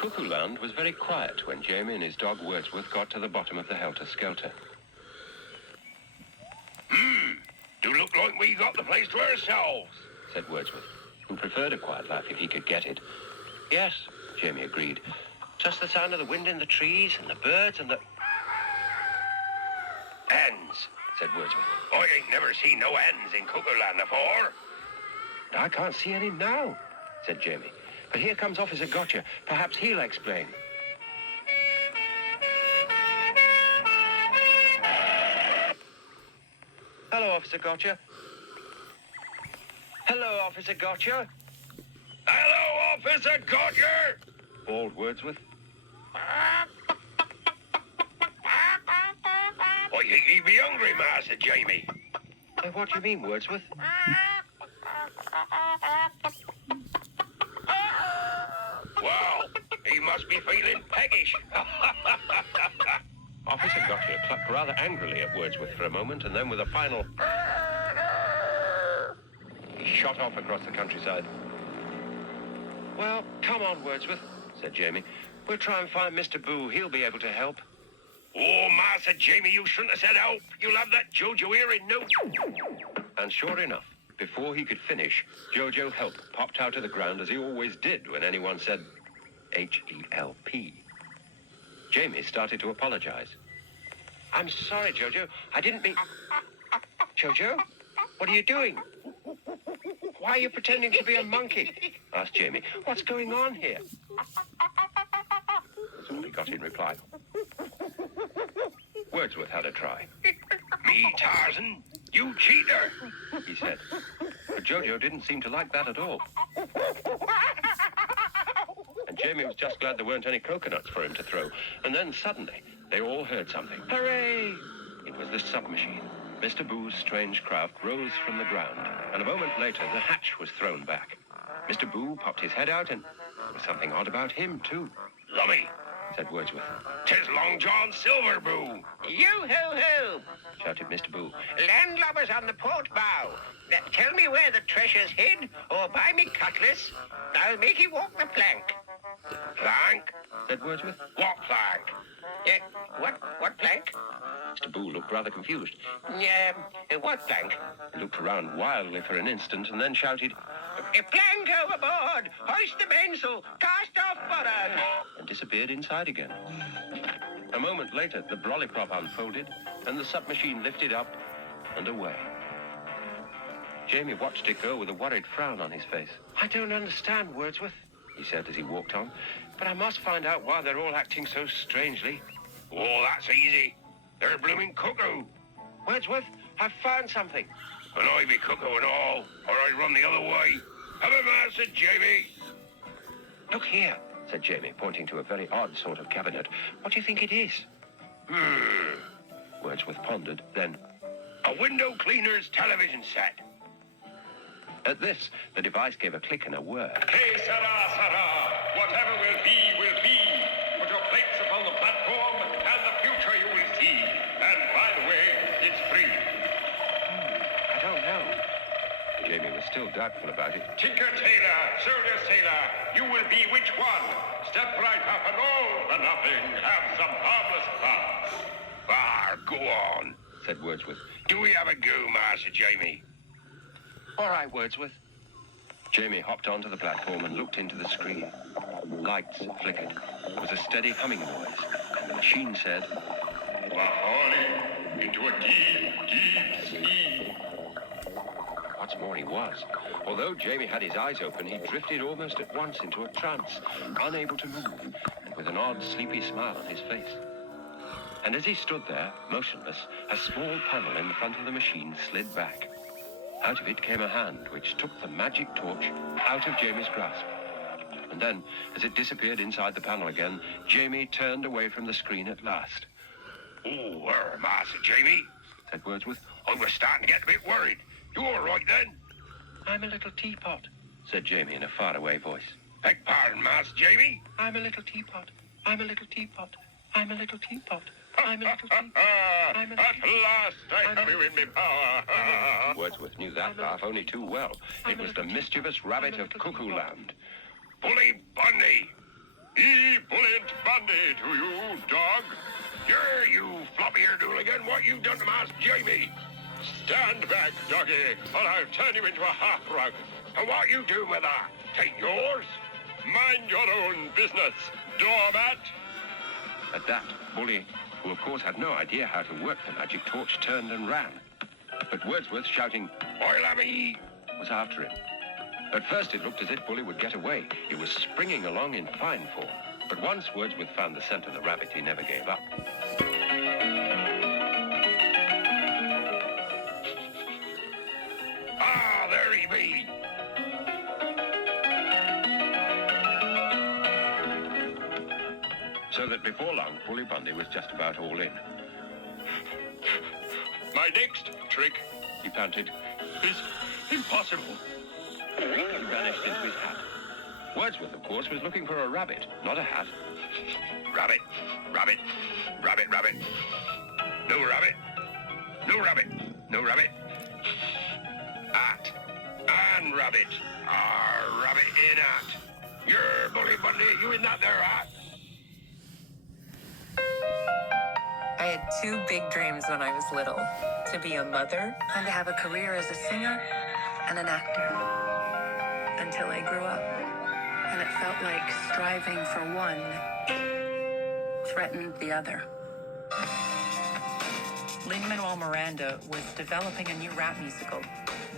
Cuckoo Land was very quiet when Jamie and his dog Wordsworth got to the bottom of the helter-skelter. Do look like we got the place to ourselves, said Wordsworth, who preferred a quiet life if he could get it. Yes, Jamie agreed. Just the sound of the wind in the trees and the birds and the... Hens, said Wordsworth. I ain't never seen no hens in Cuckoo Land before. I can't see any now, said Jamie. But here comes Officer Gotcha. Perhaps he'll explain. Hello, Officer Gotcha. Hello, Officer Gotcha. Hello, Officer Gotcha! Bawled Wordsworth. I think he'd be hungry, Master Jamie. What do you mean, Wordsworth? Well, he must be feeling peckish. Officer Gotcha clucked rather angrily at Wordsworth for a moment, and then with a final... he shot off across the countryside. Well, come on, Wordsworth, said Jamie. We'll try and find Mr. Boo. He'll be able to help. Oh, Master Jamie, you shouldn't have said help. You'll have that Jojo here in no... And sure enough, before he could finish, Jojo Help popped out of the ground as he always did when anyone said H-E-L-P. Jamie started to apologize. I'm sorry, Jojo. I didn't mean... Jojo? What are you doing? Why are you pretending to be a monkey? Asked Jamie. What's going on here? That's all he got in reply. Wordsworth had a try. Me, Tarzan? You cheater! He said. But Jojo didn't seem to like that at all. And Jamie was just glad there weren't any coconuts for him to throw. And then suddenly, they all heard something. Hooray! It was the submachine. Mr. Boo's strange craft rose from the ground, and a moment later, the hatch was thrown back. Mr. Boo popped his head out, and there was something odd about him, too. Lummy, said Wordsworth. 'Tis Long John Silver, Boo. Yoo-hoo-hoo! Shouted Mr. Boo. Landlubbers on the port bow. Tell me where the treasure's hid, or buy me cutlass. I'll make you walk the plank. Plank? Said Wordsworth. What plank? What plank? Mr. Boo looked rather confused. What plank? He looked around wildly for an instant and then shouted, A plank overboard! Hoist the mainsail! Cast off forward! and disappeared inside again. A moment later, the brolly prop unfolded, and the submachine lifted up and away. Jamie watched it go with a worried frown on his face. I don't understand, Wordsworth, he said as he walked on, but I must find out why they're all acting so strangely. Oh, that's easy. They're blooming cuckoo. Wordsworth, I've found something. And I be cuckoo and all, or I run the other way. Have a Master Jamie. Look here, said Jamie, pointing to a very odd sort of cabinet. What do you think it is? Wordsworth pondered, then... A window cleaner's television set. At this, the device gave a click and a whir. Hey, Sarah, whatever will be, will be. Put your plates upon the platform, and the future you will see. And by the way, it's free. I don't know. Jamie was still doubtful about it. Tinker Tailor, Soldier Sailor, you will be which one? Step right up and all for nothing. Have some harmless fun. Go on, said Wordsworth. Do we have a go, Master Jamie? All right, Wordsworth. Jamie hopped onto the platform and looked into the screen. Lights flickered. There was a steady humming noise, and the machine said, We're falling into a deep, deep sleep. What's more, he was. Although Jamie had his eyes open, he drifted almost at once into a trance, unable to move, and with an odd, sleepy smile on his face. And as he stood there, motionless, a small panel in the front of the machine slid back. Out of it came a hand which took the magic torch out of Jamie's grasp. And then, as it disappeared inside the panel again, Jamie turned away from the screen at last. Oh, Master Jamie, said Wordsworth. I was starting to get a bit worried. You all right then? I'm a little teapot, said Jamie in a faraway voice. Beg pardon, Master Jamie? I'm a little teapot. I'm a little teapot. I'm a little teapot. I'm a little teapot. I'm a little At last I have you in my power. Wordsworth knew that laugh only too well. It was the mischievous rabbit of Cuckoo Land. Bully Bundy! He Bundy to you, dog. Here, you floppy-eared hooligan, what you done to Master Jamie? Stand back, doggy, or I'll turn you into a hearthrug. And what you do with that? Take yours? Mind your own business, doormat. At that, Bully, who of course had no idea how to work the magic torch, turned and ran. But Wordsworth, shouting, Oil a me! was after him. At first it looked as if Bully would get away. He was springing along in fine form. But once Wordsworth found the scent of the rabbit, he never gave up. Ah, there he be! So that before long, Bully Bundy was just about all in. My next trick He panted. is impossible. He vanished into his hat. Wordsworth, of course, was looking for a rabbit, not a hat. Rabbit, rabbit, rabbit, rabbit. No rabbit, no rabbit, no rabbit. Hat, and rabbit. Ah, rabbit in hat. You're Bully Bundy, you in that there hat? I had two big dreams when I was little, to be a mother and to have a career as a singer and an actor. Until I grew up, and it felt like striving for one threatened the other. Lin-Manuel Miranda was developing a new rap musical.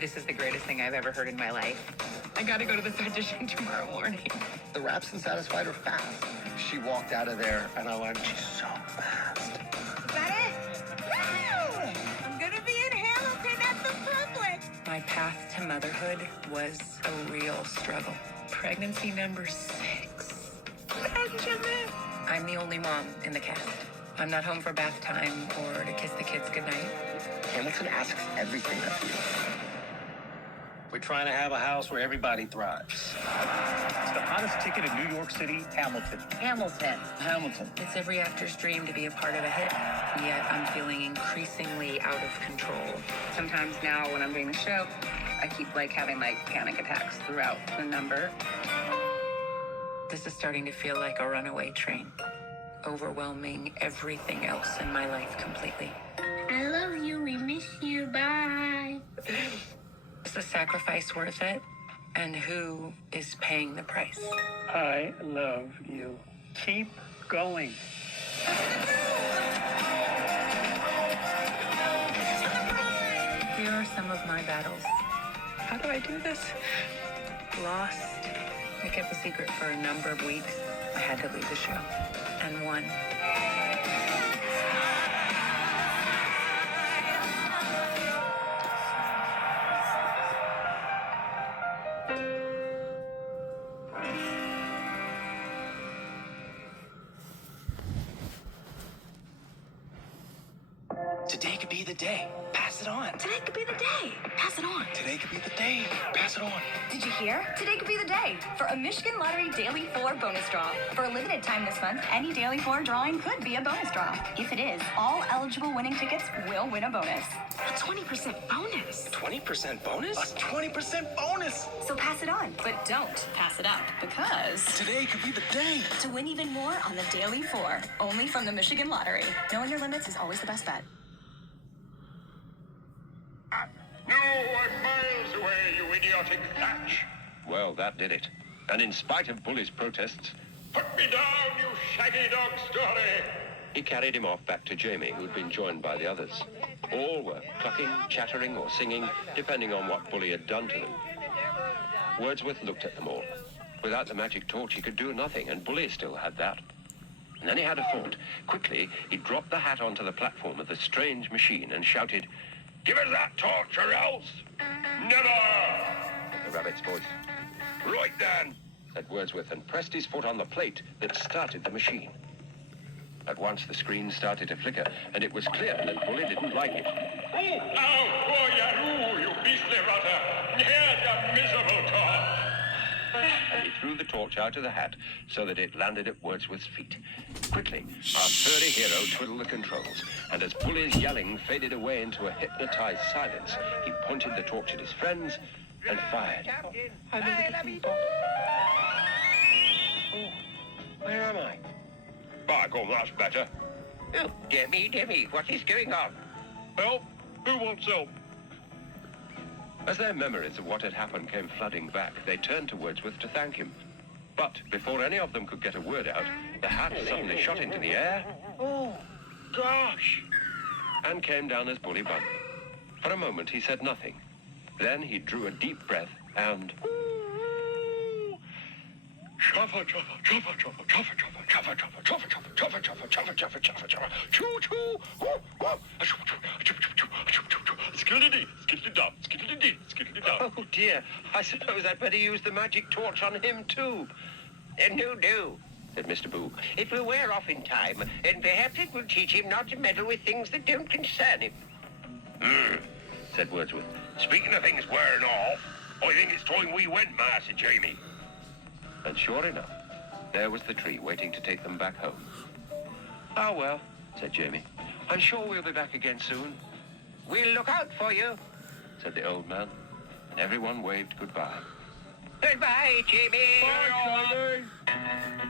This is the greatest thing I've ever heard in my life. I gotta go to this audition tomorrow morning. The raps and Satisfied are fast. She walked out of there, and I went, she's so fast. Is that it? Woo! I'm gonna be in Hamilton at the Public. My path to motherhood was a real struggle. Pregnancy number 6. Benjamin. I'm the only mom in the cast. I'm not home for bath time or to kiss the kids goodnight. Hamilton asks everything of you. We're trying to have a house where everybody thrives. It's the hottest ticket in New York City, Hamilton. Hamilton. It's every actor's dream to be a part of a hit. Yet I'm feeling increasingly out of control. Sometimes now when I'm doing the show, I keep having panic attacks throughout the number. This is starting to feel like a runaway train, overwhelming everything else in my life completely. I love you. We miss you. Bye. Is the sacrifice worth it? And who is paying the price? I love you. Keep going. Here are some of my battles. How do I do this? Lost. I kept the secret for a number of weeks. I had to leave the show. And won. Today could be the day. Pass it on. Today could be the day. Pass it on. Today could be the day. Pass it on. Did you hear? Today could be the day for a Michigan Lottery Daily 4 bonus draw. For a limited time this month, any Daily 4 drawing could be a bonus draw. If it is, all eligible winning tickets will win a bonus. A 20% bonus. 20% bonus? A 20% bonus! So pass it on, but don't pass it up, because Today could be the day. to win even more on the Daily 4, only from the Michigan Lottery. Knowing your limits is always the best bet. No, I'm miles away, you idiotic thatch. Well, that did it. And in spite of Bully's protests, Put me down, you shaggy dog story. he carried him off back to Jamie, who'd been joined by the others. All were clucking, chattering, or singing, depending on what Bully had done to them. Wordsworth looked at them all. Without the magic torch, he could do nothing, and Bully still had that. And then he had a thought. Quickly, he dropped the hat onto the platform of the strange machine and shouted, Give us that torch or else. Never. the rabbit's voice, Right then. said Wordsworth, and pressed his foot on the plate that started the machine. At once, the screen started to flicker, and it was clear that Bully didn't like it. Oh, ow, poor Yaroo, you beastly rotter. Here's your miserable torch. And he threw the torch out of the hat so that it landed at Wordsworth's feet. Quickly, our furry hero twiddled the controls, and as Bully's yelling faded away into a hypnotized silence, he pointed the torch at his friends and fired. Where am I? By God, that's better. Oh, Demi, what is going on? Help? Who wants help? As their memories of what had happened came flooding back, they turned to Wordsworth to thank him. But before any of them could get a word out, the hat suddenly shot into the air Oh, gosh. and came down as Bully Bun. For a moment, he said nothing. Then he drew a deep breath and... Chuffa, chuffa, chuffa, chuffa, chuffa, chuffa, chuffa, chuffa, chuffa, chuffa, chuffa, chuffa, chuffa, chuffa, chuffa, choo, choo, woo, woo, achoo, choo, achoo, choo, choo, achoo, choo, choo, skiddly-dee, skiddly-dum, skiddly-dee, skiddly-dum. Oh, dear. I suppose I'd better use the magic torch on him, too, No, said Mr. Boo. it will wear off in time, and perhaps it will teach him not to meddle with things that don't concern him. Said Wordsworth. Speaking of things wearing off, I think it's time we went, Master Jamie. And sure enough, there was the tree waiting to take them back home. Ah, well, said Jamie. I'm sure we'll be back again soon, We'll look out for you. said the old man. And everyone waved goodbye. Goodbye, Jamie. Bye, Jamie.